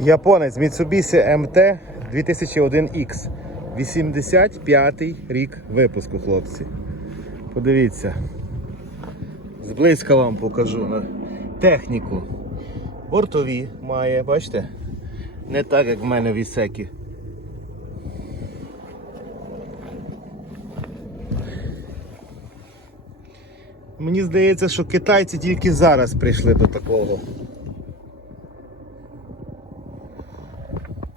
Японець Mitsubishi MT 2001X. 85 рік випуску, хлопці. Подивіться. Зблизька вам покажу на техніку. Бортові має, бачите? Не так, як в мене в. Мені здається, що китайці тільки зараз прийшли до такого.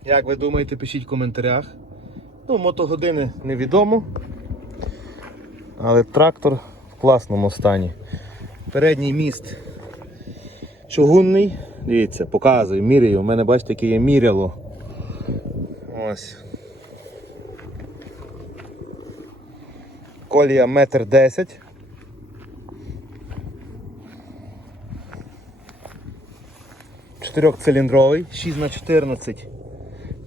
Як ви думаєте, пишіть в коментарях. Ну, мотогодини невідомо. Але трактор в класному стані. Передній міст чугунний. Дивіться, показую, міряю. У мене бачите, яке є міряло. Ось. Колія метр десять. Чотирьохциліндровий, 6 на 14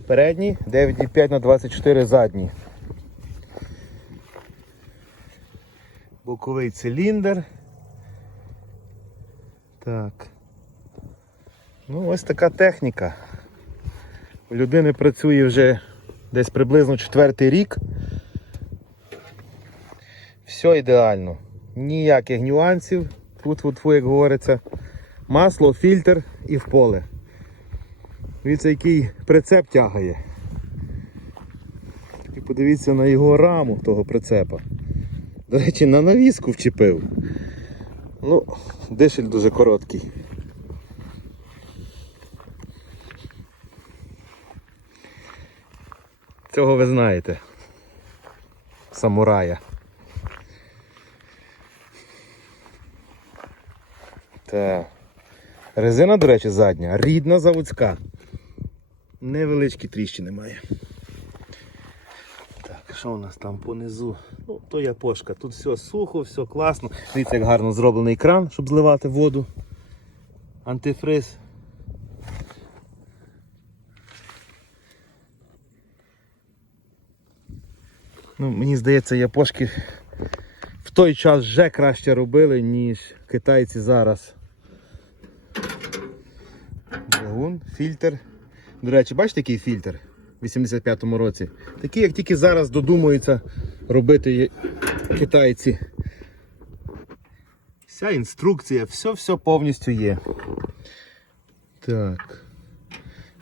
передній, 9,5 на 24 задній. Боковий циліндр. Так. Ну, ось така техніка. У людини працює вже десь приблизно четвертий рік. Все ідеально. Ніяких нюансів. Тфу-тфу-тфу, як говориться. Масло, фільтр і в поле. Дивіться, який прицеп тягає. І подивіться на його раму того прицепа. До речі, на навіску вчепив. Ну, дишель дуже короткий. Цього ви знаєте. Самурая. Так. Резина, до речі, задня, рідна заводська. Невеличкі тріщини має. Так, що у нас там понизу? Ну, то япошка. Тут все сухо, все класно. Дивіться, як гарно зроблений кран, щоб зливати воду. Антифриз. Ну, мені здається, япошки в той час вже краще робили, ніж китайці зараз. Двигун, фільтр. До речі, бачите, який фільтр в 85-му році? Такий, як тільки зараз додумуються робити китайці. Вся інструкція, все-все повністю є. Так.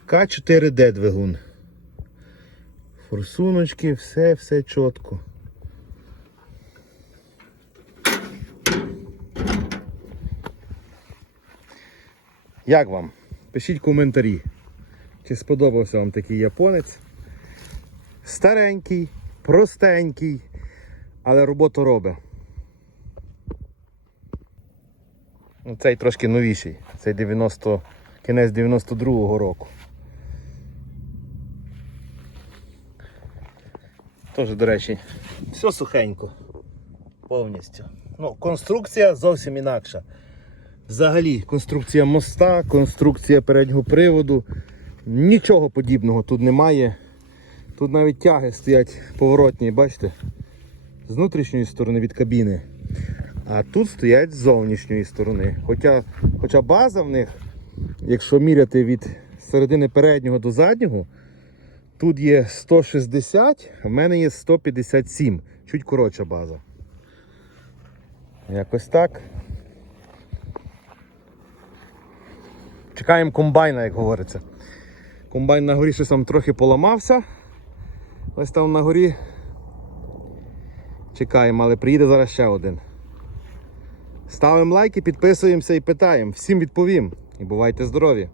К4Д двигун. Форсуночки, все, все чітко. Як вам? Пишіть коментарі. Чи сподобався вам такий японець? Старенький, простенький, але роботу робить. Ну, Цей трошки новіший. Цей 90, кінець 92-го року. Теж, до речі, все сухенько. Повністю. Ну, конструкція зовсім інакша. Взагалі, конструкція моста, конструкція переднього приводу. Нічого подібного тут немає. Тут навіть тяги стоять поворотні, бачите? З внутрішньої сторони від кабіни. А тут стоять з зовнішньої сторони. Хоча, хоча база в них, якщо міряти від середини переднього до заднього, тут є 160, а в мене є 157. Чуть коротша база. Якось так. Чекаємо комбайна, як говориться. Комбайн на горі щось там трохи поламався. Ось там на горі. Чекаємо, але приїде зараз ще один. Ставимо лайки, підписуємося і питаємо. Всім відповім. І бувайте здорові!